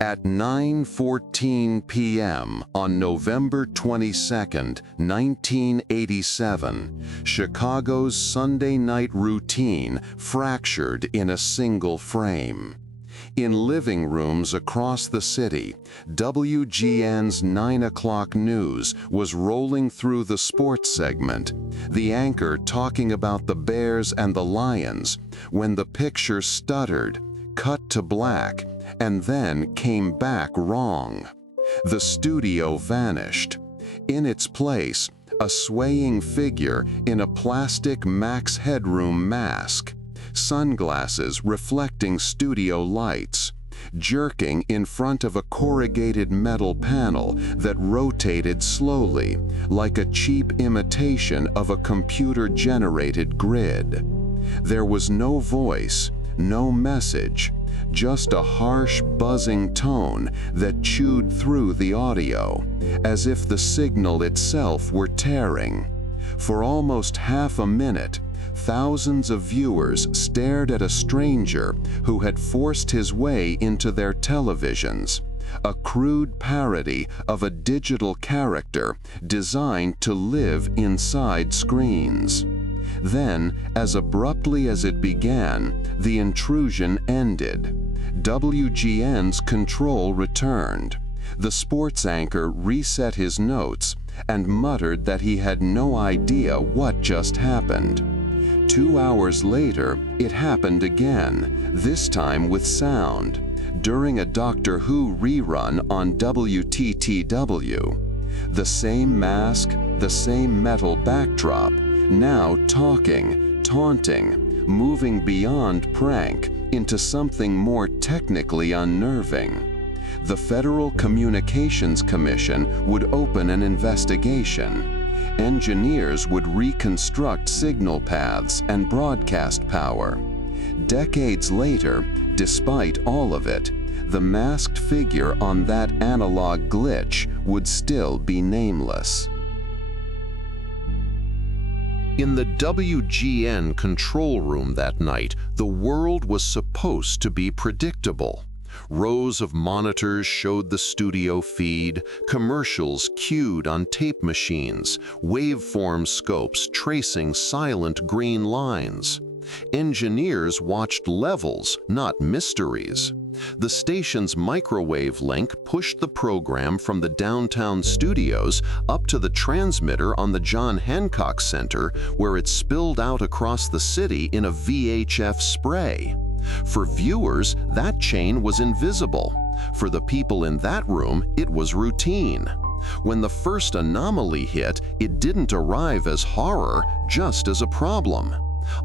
At 9:14 p.m. on November 22, 1987, Chicago's Sunday night routine fractured in a single frame. In living rooms across the city, WGN's 9 o'clock news was rolling through the sports segment, the anchor talking about the Bears and the Lions, when the picture stuttered, cut to black, and then came back wrong. The studio vanished. In its place, a swaying figure in a plastic Max Headroom mask, sunglasses reflecting studio lights, jerking in front of a corrugated metal panel that rotated slowly, like a cheap imitation of a computer-generated grid. There was no voice, no message, just a harsh, buzzing tone that chewed through the audio, as if the signal itself were tearing. For almost half a minute, thousands of viewers stared at a stranger who had forced his way into their televisions, a crude parody of a digital character designed to live inside screens. Then, as abruptly as it began, the intrusion ended. WGN's control returned. The sports anchor reset his notes and muttered that he had no idea what just happened. 2 hours later, it happened again, this time with sound, during a Doctor Who rerun on WTTW. The same mask, the same metal backdrop, now talking, taunting, moving beyond prank into something more technically unnerving. The Federal Communications Commission would open an investigation. Engineers would reconstruct signal paths and broadcast power. Decades later, despite all of it, the masked figure on that analog glitch would still be nameless. In the WGN control room that night, the world was supposed to be predictable. Rows of monitors showed the studio feed, commercials cued on tape machines, waveform scopes tracing silent green lines. Engineers watched levels, not mysteries. The station's microwave link pushed the program from the downtown studios up to the transmitter on the John Hancock Center, where it spilled out across the city in a VHF spray. For viewers, that chain was invisible. For the people in that room, it was routine. When the first anomaly hit, it didn't arrive as horror, just as a problem.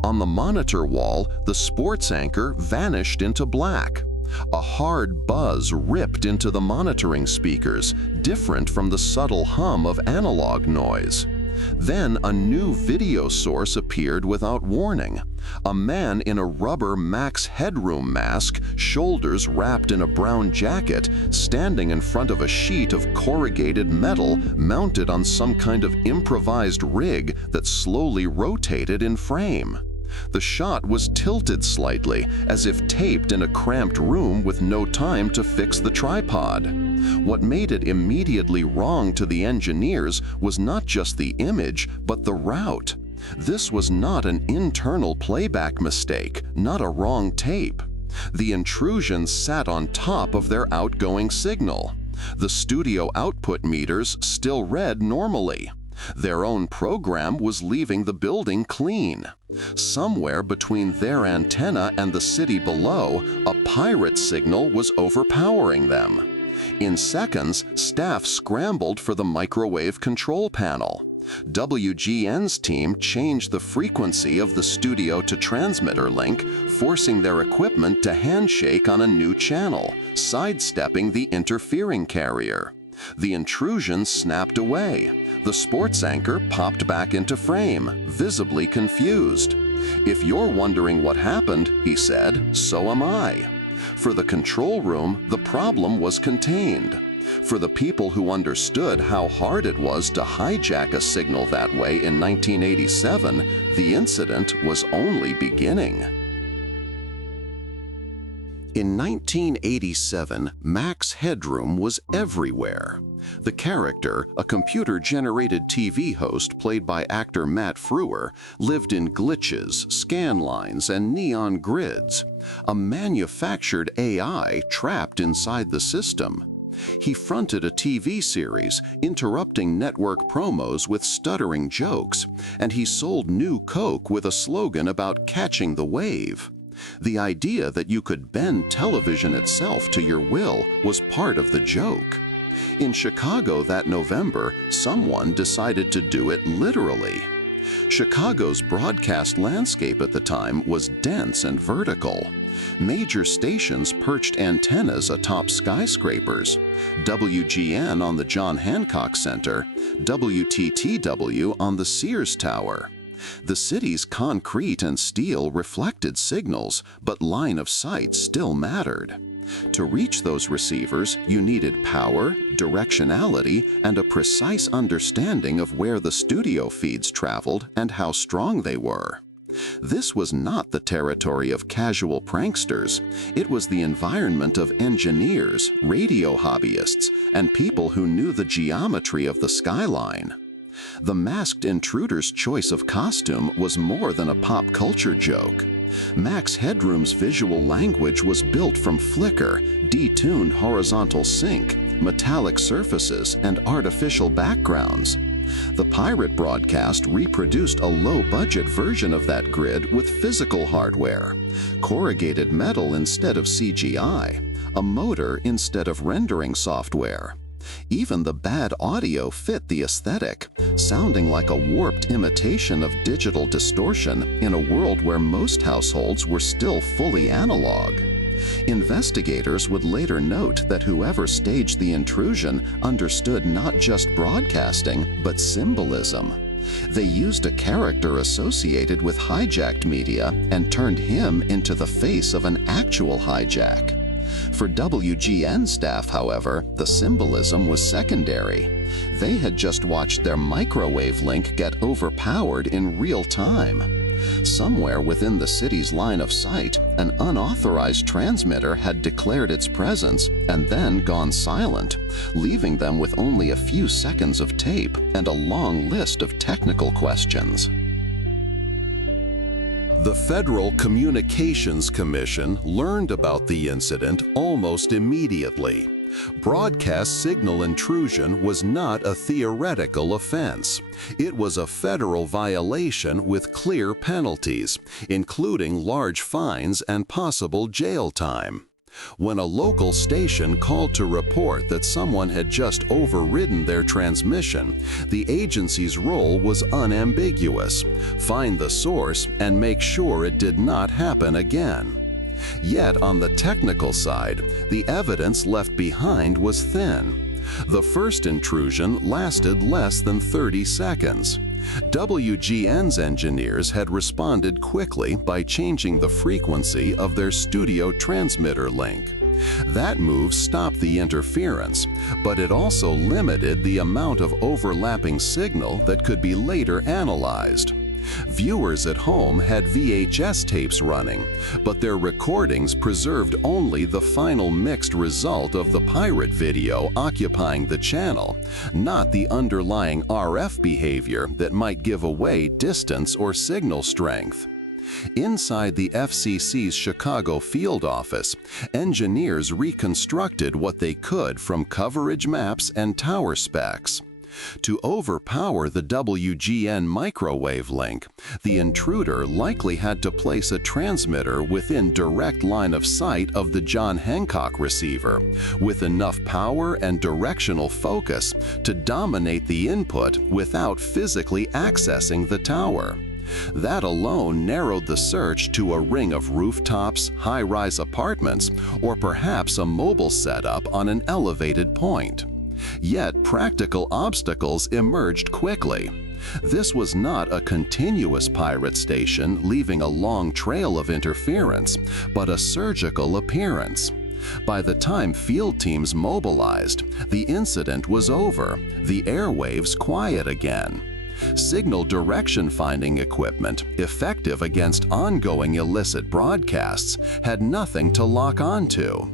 On the monitor wall, the sports anchor vanished into black. A hard buzz ripped into the monitoring speakers, different from the subtle hum of analog noise. Then a new video source appeared without warning. A man in a rubber Max Headroom mask, shoulders wrapped in a brown jacket, standing in front of a sheet of corrugated metal mounted on some kind of improvised rig that slowly rotated in frame. The shot was tilted slightly, as if taped in a cramped room with no time to fix the tripod. What made it immediately wrong to the engineers was not just the image, but the route. This was not an internal playback mistake, not a wrong tape. The intrusions sat on top of their outgoing signal. The studio output meters still read normally. Their own program was leaving the building clean. Somewhere between their antenna and the city below, a pirate signal was overpowering them. In seconds, staff scrambled for the microwave control panel. WGN's team changed the frequency of the studio to transmitter link, forcing their equipment to handshake on a new channel, sidestepping the interfering carrier. The intrusion snapped away. The sports anchor popped back into frame, visibly confused. "If you're wondering what happened," he said, "so am I." For the control room, the problem was contained. For the people who understood how hard it was to hijack a signal that way in 1987, the incident was only beginning. In 1987, Mac's Headroom was everywhere. The character, a computer-generated TV host played by actor Matt Frewer, lived in glitches, scan lines, and neon grids, a manufactured AI trapped inside the system. He fronted a TV series, interrupting network promos with stuttering jokes, and he sold new Coke with a slogan about catching the wave. The idea that you could bend television itself to your will was part of the joke. In Chicago that November, someone decided to do it literally. Chicago's broadcast landscape at the time was dense and vertical. Major stations perched antennas atop skyscrapers, WGN on the John Hancock Center, WTTW on the Sears Tower. The city's concrete and steel reflected signals, but line of sight still mattered. To reach those receivers, you needed power, directionality, and a precise understanding of where the studio feeds traveled and how strong they were. This was not the territory of casual pranksters. It was the environment of engineers, radio hobbyists, and people who knew the geometry of the skyline. The masked intruder's choice of costume was more than a pop culture joke. Mac's Headroom's visual language was built from flicker, detuned horizontal sync, metallic surfaces, and artificial backgrounds. The pirate broadcast reproduced a low-budget version of that grid with physical hardware, corrugated metal instead of CGI, a motor instead of rendering software. Even the bad audio fit the aesthetic, sounding like a warped imitation of digital distortion in a world where most households were still fully analog. Investigators would later note that whoever staged the intrusion understood not just broadcasting, but symbolism. They used a character associated with hijacked media and turned him into the face of an actual hijack. For WGN staff, however, the symbolism was secondary. They had just watched their microwave link get overpowered in real time. Somewhere within the city's line of sight, an unauthorized transmitter had declared its presence and then gone silent, leaving them with only a few seconds of tape and a long list of technical questions. The Federal Communications Commission learned about the incident almost immediately. Broadcast signal intrusion was not a theoretical offense. It was a federal violation with clear penalties, including large fines and possible jail time. When a local station called to report that someone had just overridden their transmission, the agency's role was unambiguous: find the source and make sure it did not happen again. Yet on the technical side, the evidence left behind was thin. The first intrusion lasted less than 30 seconds. WGN's engineers had responded quickly by changing the frequency of their studio transmitter link. That move stopped the interference, but it also limited the amount of overlapping signal that could be later analyzed. Viewers at home had VHS tapes running, but their recordings preserved only the final mixed result of the pirate video occupying the channel, not the underlying RF behavior that might give away distance or signal strength. Inside the FCC's Chicago field office, engineers reconstructed what they could from coverage maps and tower specs. To overpower the WGN microwave link, the intruder likely had to place a transmitter within direct line of sight of the John Hancock receiver, with enough power and directional focus to dominate the input without physically accessing the tower. That alone narrowed the search to a ring of rooftops, high-rise apartments, or perhaps a mobile setup on an elevated point. Yet practical obstacles emerged quickly. This was not a continuous pirate station leaving a long trail of interference, but a surgical appearance. By the time field teams mobilized, the incident was over, the airwaves quiet again. Signal direction-finding equipment, effective against ongoing illicit broadcasts, had nothing to lock onto.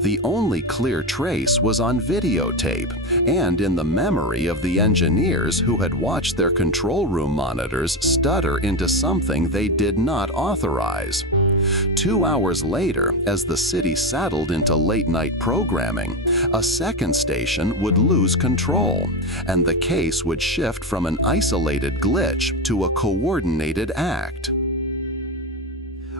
The only clear trace was on videotape and in the memory of the engineers who had watched their control room monitors stutter into something they did not authorize. 2 hours later, as the city settled into late-night programming, a second station would lose control, and the case would shift from an isolated glitch to a coordinated act.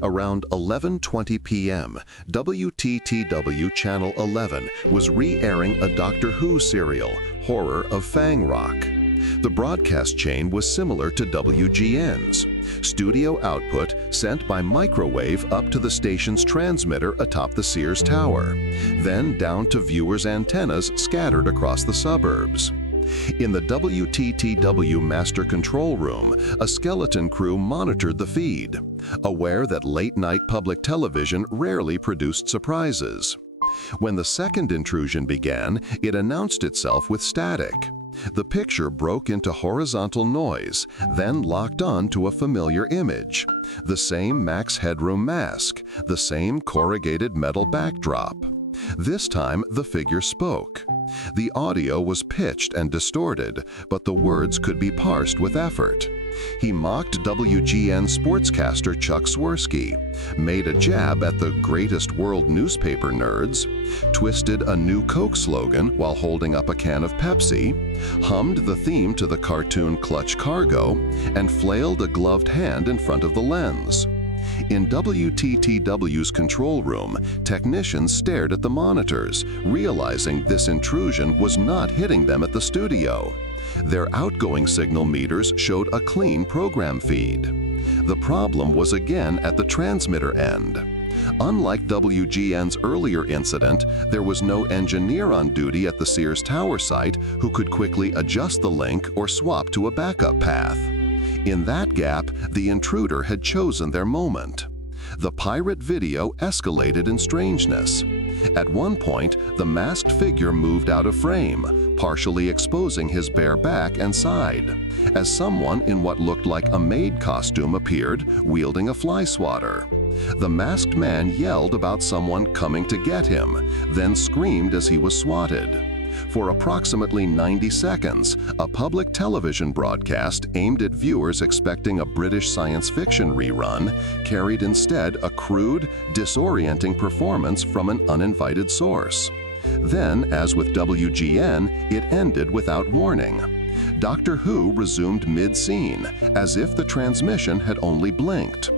Around 11:20 p.m., WTTW Channel 11 was re-airing a Doctor Who serial, Horror of Fang Rock. The broadcast chain was similar to WGN's. Studio output sent by microwave up to the station's transmitter atop the Sears Tower, then down to viewers' antennas scattered across the suburbs. In the WTTW master control room, a skeleton crew monitored the feed, aware that late-night public television rarely produced surprises. When the second intrusion began, it announced itself with static. The picture broke into horizontal noise, then locked on to a familiar image. The same Max Headroom mask, the same corrugated metal backdrop. This time, the figure spoke. The audio was pitched and distorted, but the words could be parsed with effort. He mocked WGN sportscaster Chuck Swirsky, made a jab at the greatest world newspaper nerds, twisted a new Coke slogan while holding up a can of Pepsi, hummed the theme to the cartoon Clutch Cargo, and flailed a gloved hand in front of the lens. In WTTW's control room, technicians stared at the monitors, realizing this intrusion was not hitting them at the studio. Their outgoing signal meters showed a clean program feed. The problem was again at the transmitter end. Unlike WGN's earlier incident, there was no engineer on duty at the Sears Tower site who could quickly adjust the link or swap to a backup path. In that gap, the intruder had chosen their moment. The pirate video escalated in strangeness. At one point, the masked figure moved out of frame, partially exposing his bare back and side, as someone in what looked like a maid costume appeared, wielding a fly swatter. The masked man yelled about someone coming to get him, then screamed as he was swatted. For approximately 90 seconds, a public television broadcast aimed at viewers expecting a British science fiction rerun carried instead a crude, disorienting performance from an uninvited source. Then, as with WGN, it ended without warning. Doctor Who resumed mid-scene, as if the transmission had only blinked.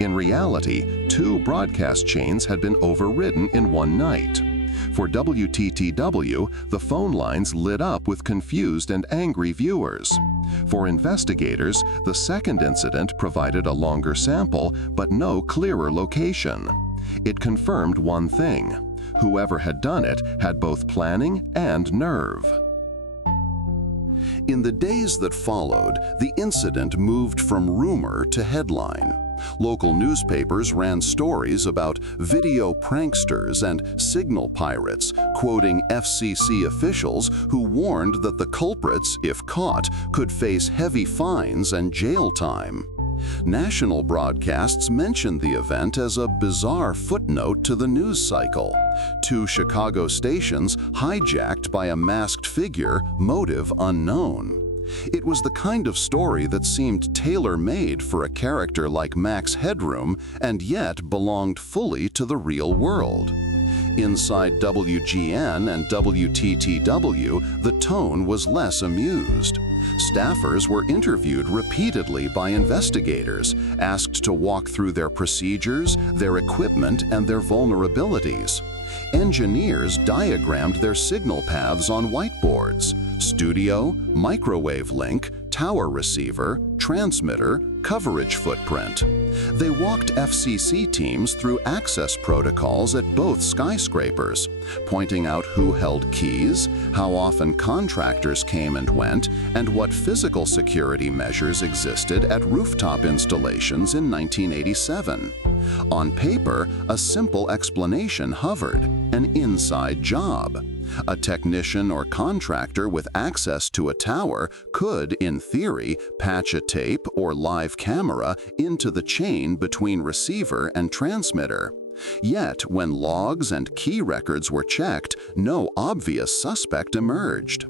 In reality, 2 broadcast chains had been overridden in one night. For WTTW, the phone lines lit up with confused and angry viewers. For investigators, the second incident provided a longer sample but no clearer location. It confirmed one thing: whoever had done it had both planning and nerve. In the days that followed, the incident moved from rumor to headline. Local newspapers ran stories about video pranksters and signal pirates, quoting FCC officials who warned that the culprits, if caught, could face heavy fines and jail time. National broadcasts mentioned the event as a bizarre footnote to the news cycle. 2 Chicago stations hijacked by a masked figure, motive unknown. It was the kind of story that seemed tailor-made for a character like Max Headroom and yet belonged fully to the real world. Inside WGN and WTTW, the tone was less amused. Staffers were interviewed repeatedly by investigators, asked to walk through their procedures, their equipment, and their vulnerabilities. Engineers diagrammed their signal paths on whiteboards: studio, microwave link, tower receiver, transmitter, coverage footprint. They walked FCC teams through access protocols at both skyscrapers, pointing out who held keys, how often contractors came and went, and what physical security measures existed at rooftop installations in 1987. On paper, a simple explanation hovered: an inside job. A technician or contractor with access to a tower could, in theory, patch a tape or live camera into the chain between receiver and transmitter. Yet, when logs and key records were checked, no obvious suspect emerged.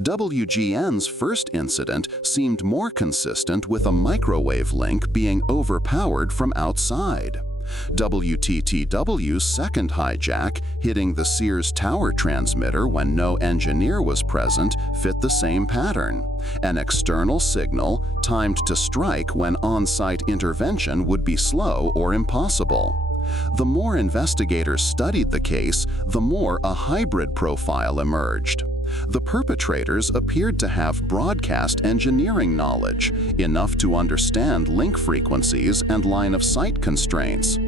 WGN's first incident seemed more consistent with a microwave link being overpowered from outside. WTTW's second hijack, hitting the Sears Tower transmitter when no engineer was present, fit the same pattern. An external signal, timed to strike when on-site intervention would be slow or impossible. The more investigators studied the case, the more a hybrid profile emerged. The perpetrators appeared to have broadcast engineering knowledge, enough to understand link frequencies and line-of-sight constraints.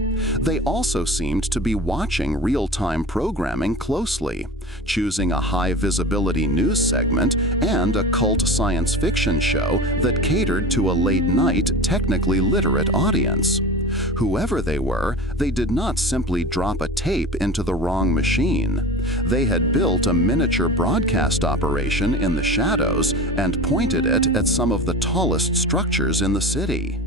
They also seemed to be watching real-time programming closely, choosing a high-visibility news segment and a cult science fiction show that catered to a late-night, technically literate audience. Whoever they were, they did not simply drop a tape into the wrong machine. They had built a miniature broadcast operation in the shadows and pointed it at some of the tallest structures in the city.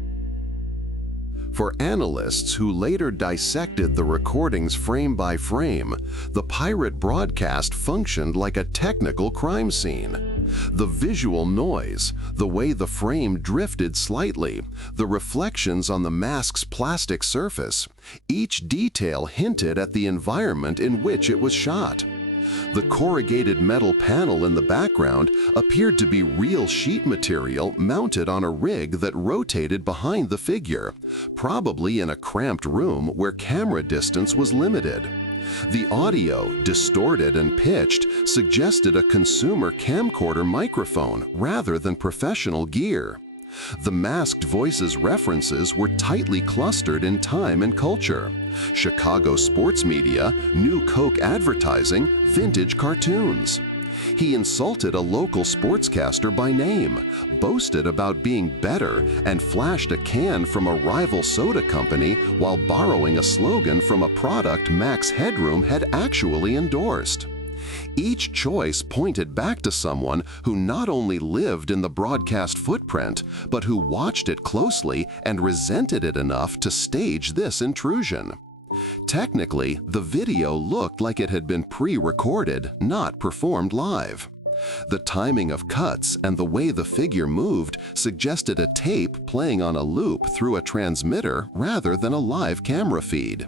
For analysts who later dissected the recordings frame by frame, the pirate broadcast functioned like a technical crime scene. The visual noise, the way the frame drifted slightly, the reflections on the mask's plastic surface, each detail hinted at the environment in which it was shot. The corrugated metal panel in the background appeared to be real sheet material mounted on a rig that rotated behind the figure, probably in a cramped room where camera distance was limited. The audio, distorted and pitched, suggested a consumer camcorder microphone rather than professional gear. The masked voices' references were tightly clustered in time and culture: Chicago sports media, new Coke advertising, vintage cartoons. He insulted a local sportscaster by name, boasted about being better, and flashed a can from a rival soda company while borrowing a slogan from a product Max Headroom had actually endorsed. Each choice pointed back to someone who not only lived in the broadcast footprint, but who watched it closely and resented it enough to stage this intrusion. Technically, the video looked like it had been pre-recorded, not performed live. The timing of cuts and the way the figure moved suggested a tape playing on a loop through a transmitter rather than a live camera feed.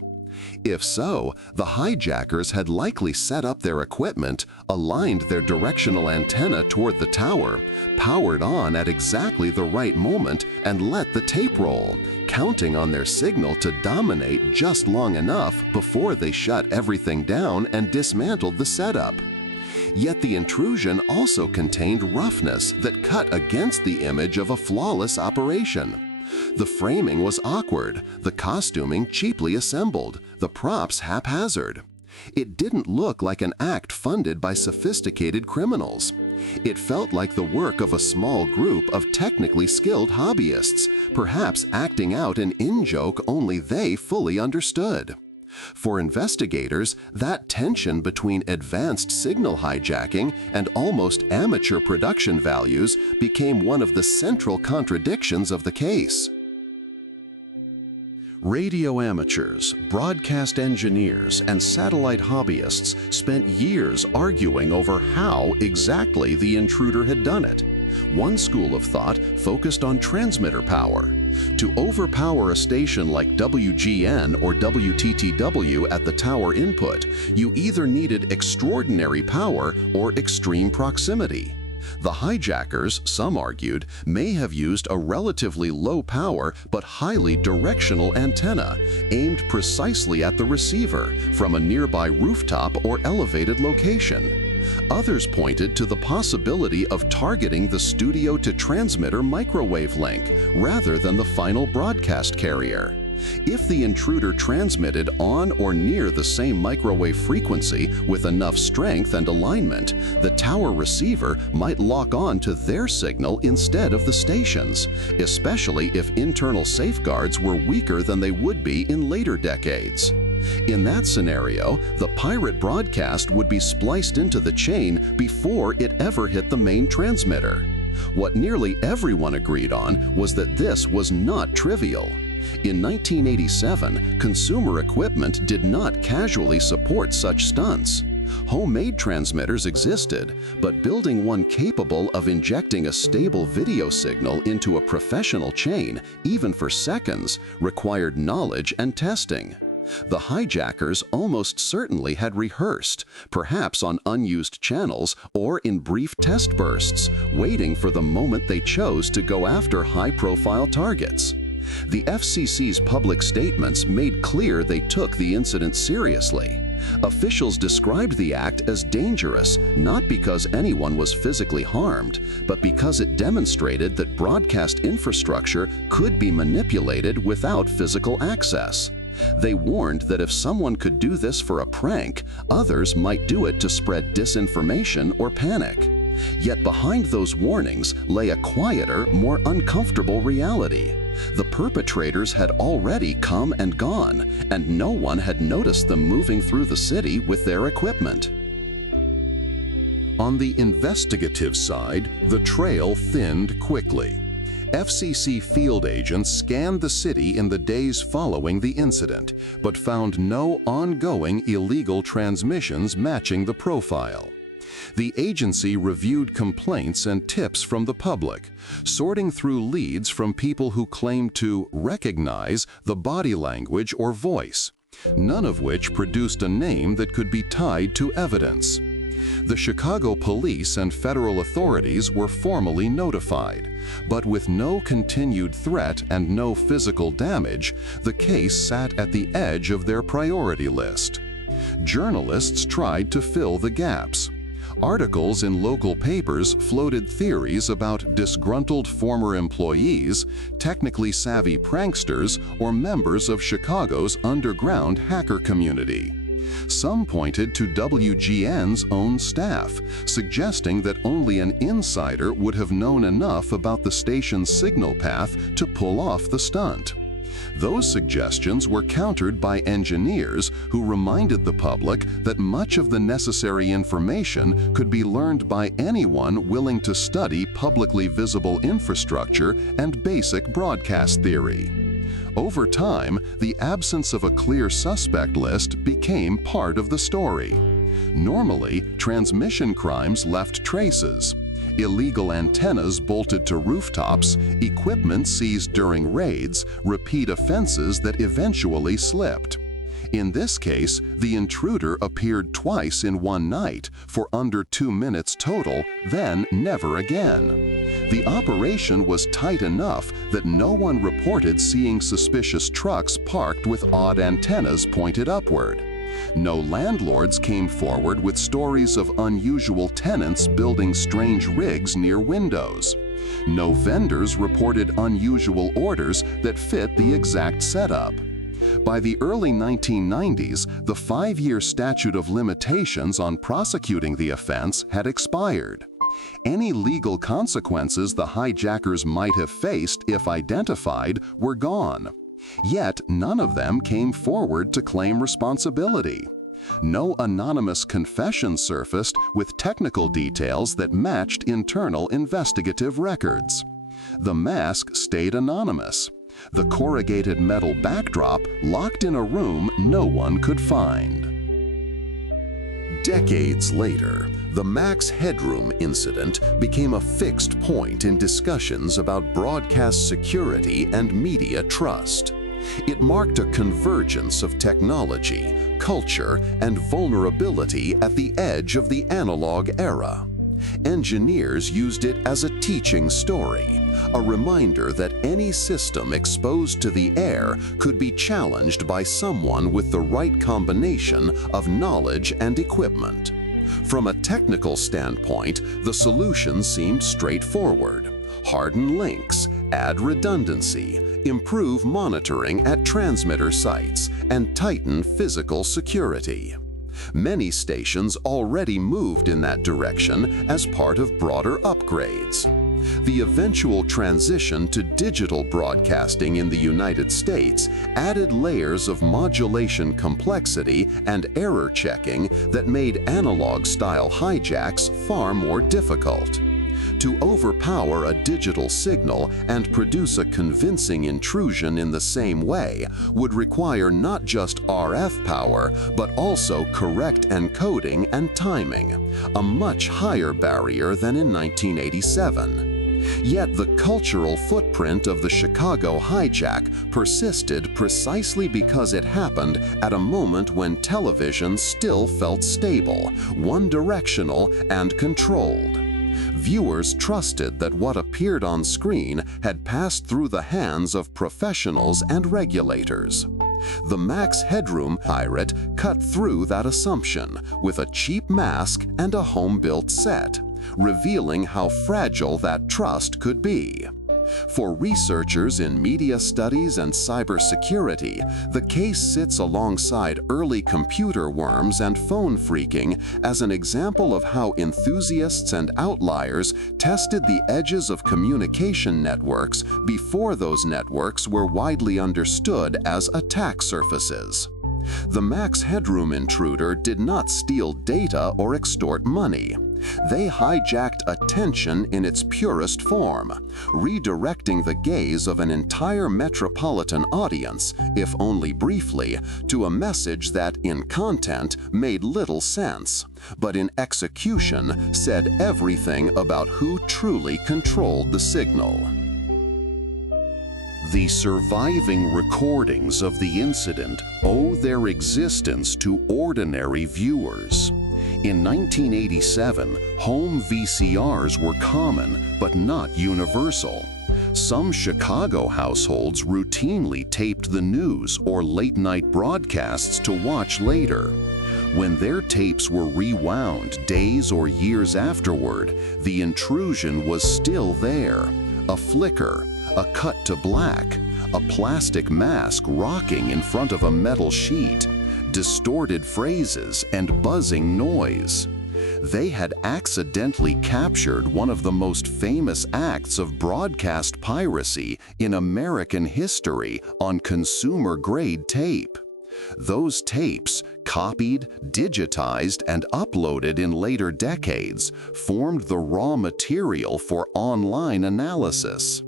If so, the hijackers had likely set up their equipment, aligned their directional antenna toward the tower, powered on at exactly the right moment, and let the tape roll, counting on their signal to dominate just long enough before they shut everything down and dismantled the setup. Yet the intrusion also contained roughness that cut against the image of a flawless operation. The framing was awkward, the costuming cheaply assembled, the props haphazard. It didn't look like an act funded by sophisticated criminals. It felt like the work of a small group of technically skilled hobbyists, perhaps acting out an in-joke only they fully understood. For investigators, that tension between advanced signal hijacking and almost amateur production values became one of the central contradictions of the case. Radio amateurs, broadcast engineers, and satellite hobbyists spent years arguing over how exactly the intruder had done it. One school of thought focused on transmitter power. To overpower a station like WGN or WTTW at the tower input, you either needed extraordinary power or extreme proximity. The hijackers, some argued, may have used a relatively low power but highly directional antenna aimed precisely at the receiver from a nearby rooftop or elevated location. Others pointed to the possibility of targeting the studio-to-transmitter microwave link rather than the final broadcast carrier. If the intruder transmitted on or near the same microwave frequency with enough strength and alignment, the tower receiver might lock on to their signal instead of the station's, especially if internal safeguards were weaker than they would be in later decades. In that scenario, the pirate broadcast would be spliced into the chain before it ever hit the main transmitter. What nearly everyone agreed on was that this was not trivial. In 1987, consumer equipment did not casually support such stunts. Homemade transmitters existed, but building one capable of injecting a stable video signal into a professional chain, even for seconds, required knowledge and testing. The hijackers almost certainly had rehearsed, perhaps on unused channels or in brief test bursts, waiting for the moment they chose to go after high-profile targets. The FCC's public statements made clear they took the incident seriously. Officials described the act as dangerous, not because anyone was physically harmed, but because it demonstrated that broadcast infrastructure could be manipulated without physical access. They warned that if someone could do this for a prank, others might do it to spread disinformation or panic. Yet behind those warnings lay a quieter, more uncomfortable reality. The perpetrators had already come and gone, and no one had noticed them moving through the city with their equipment. On the investigative side, the trail thinned quickly. FCC field agents scanned the city in the days following the incident, but found no ongoing illegal transmissions matching the profile. The agency reviewed complaints and tips from the public, sorting through leads from people who claimed to recognize the body language or voice, none of which produced a name that could be tied to evidence. The Chicago police and federal authorities were formally notified, but with no continued threat and no physical damage, the case sat at the edge of their priority list. Journalists tried to fill the gaps. Articles in local papers floated theories about disgruntled former employees, technically savvy pranksters, or members of Chicago's underground hacker community. Some pointed to WGN's own staff, suggesting that only an insider would have known enough about the station's signal path to pull off the stunt. Those suggestions were countered by engineers who reminded the public that much of the necessary information could be learned by anyone willing to study publicly visible infrastructure and basic broadcast theory. Over time, the absence of a clear suspect list became part of the story. Normally, transmission crimes left traces. Illegal antennas bolted to rooftops, equipment seized during raids, repeat offenses that eventually slipped. In this case, the intruder appeared twice in one night for under 2 minutes total, then never again. The operation was tight enough that no one reported seeing suspicious trucks parked with odd antennas pointed upward. No landlords came forward with stories of unusual tenants building strange rigs near windows. No vendors reported unusual orders that fit the exact setup. By the early 1990s, the 5-year statute of limitations on prosecuting the offense had expired. Any legal consequences the hijackers might have faced if identified were gone. Yet none of them came forward to claim responsibility. No anonymous confession surfaced with technical details that matched internal investigative records. The mask stayed anonymous. The corrugated metal backdrop locked in a room no one could find. Decades later, the Max Headroom incident became a fixed point in discussions about broadcast security and media trust. It marked a convergence of technology, culture, and vulnerability at the edge of the analog era. Engineers used it as a teaching story, a reminder that any system exposed to the air could be challenged by someone with the right combination of knowledge and equipment. From a technical standpoint, the solution seemed straightforward. Harden links, add redundancy, improve monitoring at transmitter sites, and tighten physical security. Many stations already moved in that direction as part of broader upgrades. The eventual transition to digital broadcasting in the United States added layers of modulation complexity and error checking that made analog-style hijacks far more difficult. To overpower a digital signal and produce a convincing intrusion in the same way would require not just RF power, but also correct encoding and timing, a much higher barrier than in 1987. Yet the cultural footprint of the Chicago hijack persisted precisely because it happened at a moment when television still felt stable, one-directional, and controlled. Viewers trusted that what appeared on screen had passed through the hands of professionals and regulators. The Max Headroom pirate cut through that assumption with a cheap mask and a home-built set, revealing how fragile that trust could be. For researchers in media studies and cybersecurity, the case sits alongside early computer worms and phone phreaking as an example of how enthusiasts and outliers tested the edges of communication networks before those networks were widely understood as attack surfaces. The Max Headroom intruder did not steal data or extort money. They hijacked attention in its purest form, redirecting the gaze of an entire metropolitan audience, if only briefly, to a message that, in content, made little sense, but in execution said everything about who truly controlled the signal. The surviving recordings of the incident owe their existence to ordinary viewers. In 1987, home VCRs were common, but not universal. Some Chicago households routinely taped the news or late-night broadcasts to watch later. When their tapes were rewound days or years afterward, the intrusion was still there. A flicker, a cut to black, a plastic mask rocking in front of a metal sheet, distorted phrases and buzzing noise. They had accidentally captured one of the most famous acts of broadcast piracy in American history on consumer-grade tape. Those tapes, copied, digitized, and uploaded in later decades, formed the raw material for online analysis.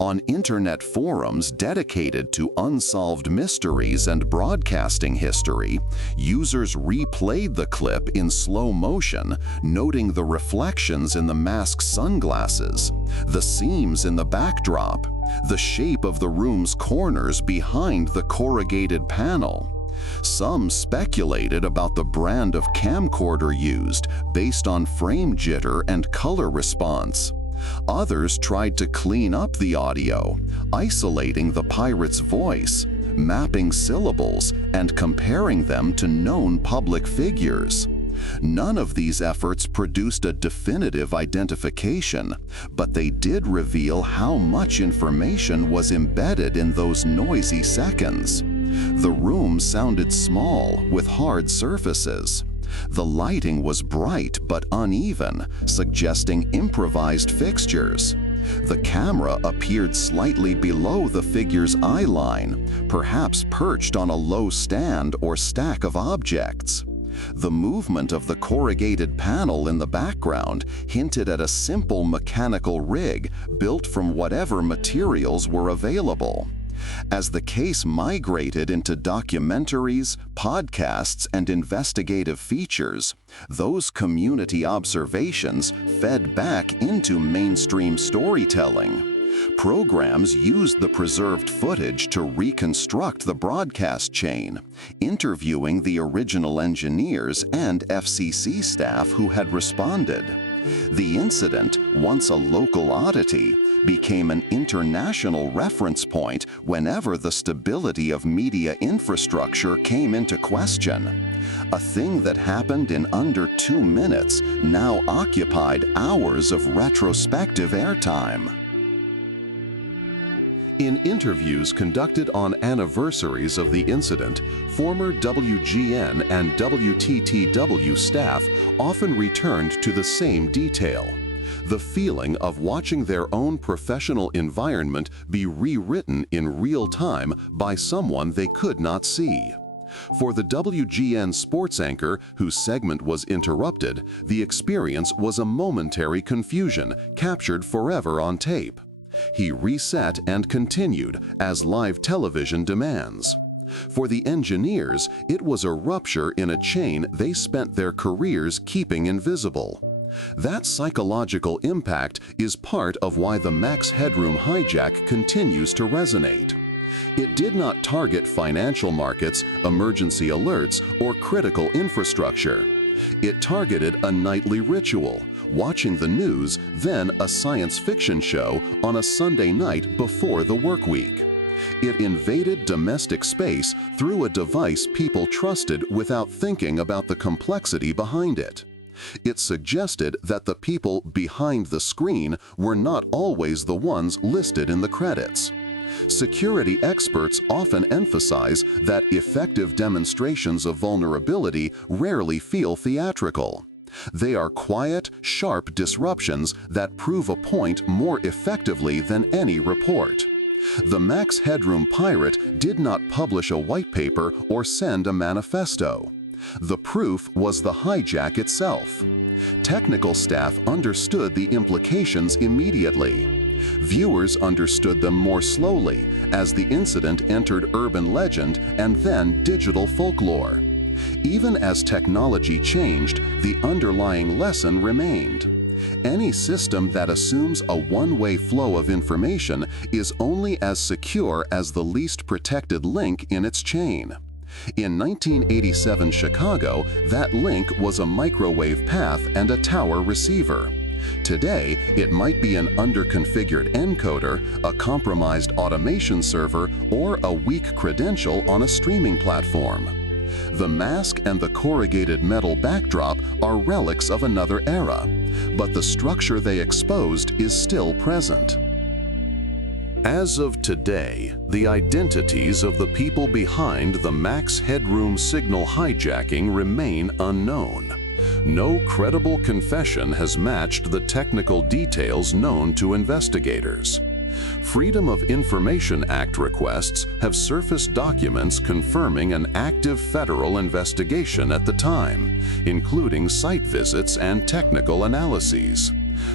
On internet forums dedicated to unsolved mysteries and broadcasting history, users replayed the clip in slow motion, noting the reflections in the mask's sunglasses, the seams in the backdrop, the shape of the room's corners behind the corrugated panel. Some speculated about the brand of camcorder used based on frame jitter and color response. Others tried to clean up the audio, isolating the pirate's voice, mapping syllables, and comparing them to known public figures. None of these efforts produced a definitive identification, but they did reveal how much information was embedded in those noisy seconds. The room sounded small, with hard surfaces. The lighting was bright but uneven, suggesting improvised fixtures. The camera appeared slightly below the figure's eye line, perhaps perched on a low stand or stack of objects. The movement of the corrugated panel in the background hinted at a simple mechanical rig built from whatever materials were available. As the case migrated into documentaries, podcasts, and investigative features, those community observations fed back into mainstream storytelling. Programs used the preserved footage to reconstruct the broadcast chain, interviewing the original engineers and FCC staff who had responded. The incident, once a local oddity, became an international reference point whenever the stability of media infrastructure came into question. A thing that happened in under 2 minutes now occupied hours of retrospective airtime. In interviews conducted on anniversaries of the incident, former WGN and WTTW staff often returned to the same detail. The feeling of watching their own professional environment be rewritten in real time by someone they could not see. For the WGN sports anchor whose segment was interrupted, the experience was a momentary confusion captured forever on tape. He reset and continued, as live television demands. For the engineers, it was a rupture in a chain they spent their careers keeping invisible. That psychological impact is part of why the Max Headroom hijack continues to resonate. It did not target financial markets, emergency alerts, or critical infrastructure. It targeted a nightly ritual, watching the news, then a science fiction show on a Sunday night before the work week. It invaded domestic space through a device people trusted without thinking about the complexity behind it. It suggested that the people behind the screen were not always the ones listed in the credits. Security experts often emphasize that effective demonstrations of vulnerability rarely feel theatrical. They are quiet, sharp disruptions that prove a point more effectively than any report. The Max Headroom pirate did not publish a white paper or send a manifesto. The proof was the hijack itself. Technical staff understood the implications immediately. Viewers understood them more slowly as the incident entered urban legend and then digital folklore. Even as technology changed, the underlying lesson remained. Any system that assumes a one-way flow of information is only as secure as the least protected link in its chain. In 1987 Chicago, that link was a microwave path and a tower receiver. Today, it might be an under-configured encoder, a compromised automation server, or a weak credential on a streaming platform. The mask and the corrugated metal backdrop are relics of another era, but the structure they exposed is still present. As of today, the identities of the people behind the Max Headroom signal hijacking remain unknown. No credible confession has matched the technical details known to investigators. Freedom of Information Act requests have surfaced documents confirming an active federal investigation at the time, including site visits and technical analyses.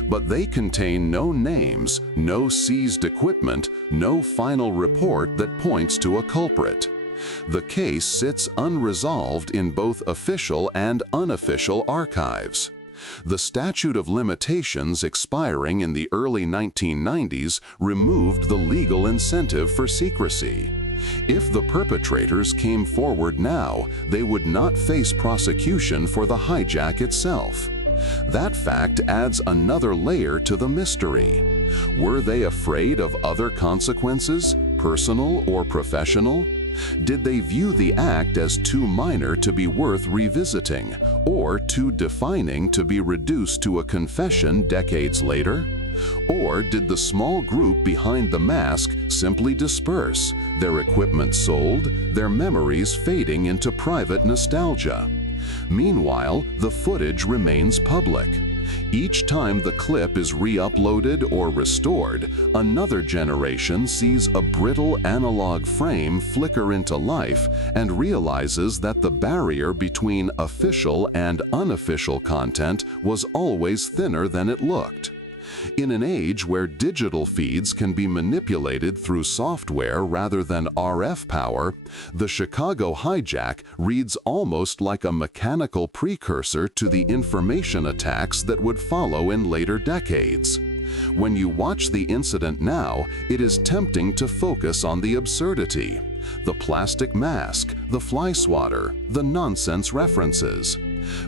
But they contain no names, no seized equipment, no final report that points to a culprit. The case sits unresolved in both official and unofficial archives. The statute of limitations expiring in the early 1990s removed the legal incentive for secrecy. If the perpetrators came forward now, they would not face prosecution for the hijack itself. That fact adds another layer to the mystery. Were they afraid of other consequences, personal or professional? Did they view the act as too minor to be worth revisiting, or too defining to be reduced to a confession decades later? Or did the small group behind the mask simply disperse, their equipment sold, their memories fading into private nostalgia? Meanwhile, the footage remains public. Each time the clip is re-uploaded or restored, another generation sees a brittle analog frame flicker into life and realizes that the barrier between official and unofficial content was always thinner than it looked. In an age where digital feeds can be manipulated through software rather than RF power, the Chicago hijack reads almost like a mechanical precursor to the information attacks that would follow in later decades. When you watch the incident now, it is tempting to focus on the absurdity. The plastic mask, the fly swatter, the nonsense references.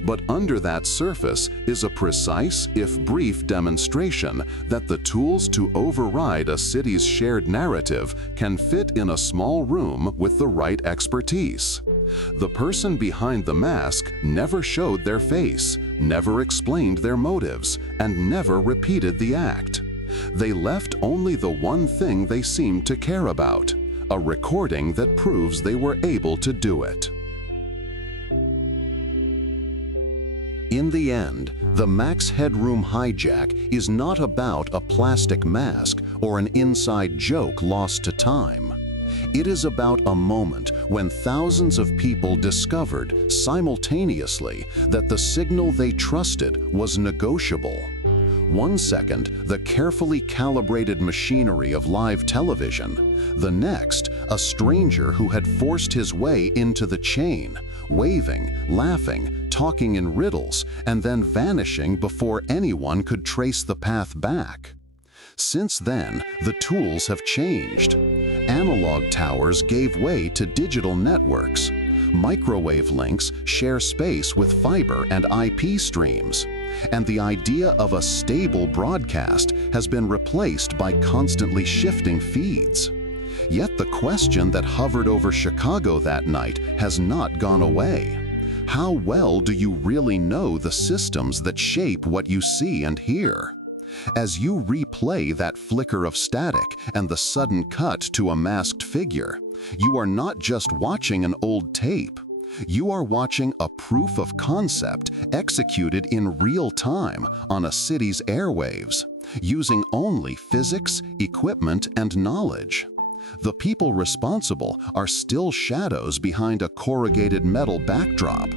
But under that surface is a precise, if brief, demonstration that the tools to override a city's shared narrative can fit in a small room with the right expertise. The person behind the mask never showed their face, never explained their motives, and never repeated the act. They left only the one thing they seemed to care about, a recording that proves they were able to do it. In the end, the Max Headroom hijack is not about a plastic mask or an inside joke lost to time. It is about a moment when thousands of people discovered simultaneously that the signal they trusted was negotiable. 1 second, the carefully calibrated machinery of live television. The next, a stranger who had forced his way into the chain, waving, laughing, talking in riddles, and then vanishing before anyone could trace the path back. Since then, the tools have changed. Analog towers gave way to digital networks. Microwave links share space with fiber and IP streams. And the idea of a stable broadcast has been replaced by constantly shifting feeds. Yet the question that hovered over Chicago that night has not gone away. How well do you really know the systems that shape what you see and hear? As you replay that flicker of static and the sudden cut to a masked figure, you are not just watching an old tape. You are watching a proof of concept executed in real time on a city's airwaves, using only physics, equipment, and knowledge. The people responsible are still shadows behind a corrugated metal backdrop,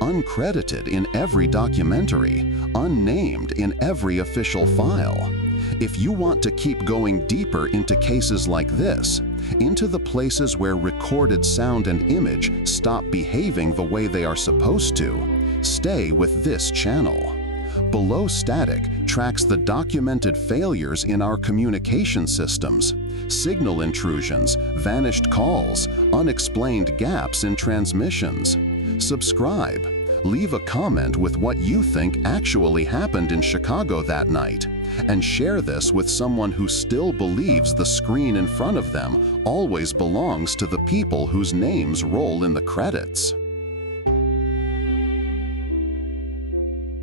uncredited in every documentary, unnamed in every official file. If you want to keep going deeper into cases like this, into the places where recorded sound and image stop behaving the way they are supposed to, stay with this channel. Below Static tracks the documented failures in our communication systems, signal intrusions, vanished calls, unexplained gaps in transmissions. Subscribe. Leave a comment with what you think actually happened in Chicago that night, and share this with someone who still believes the screen in front of them always belongs to the people whose names roll in the credits.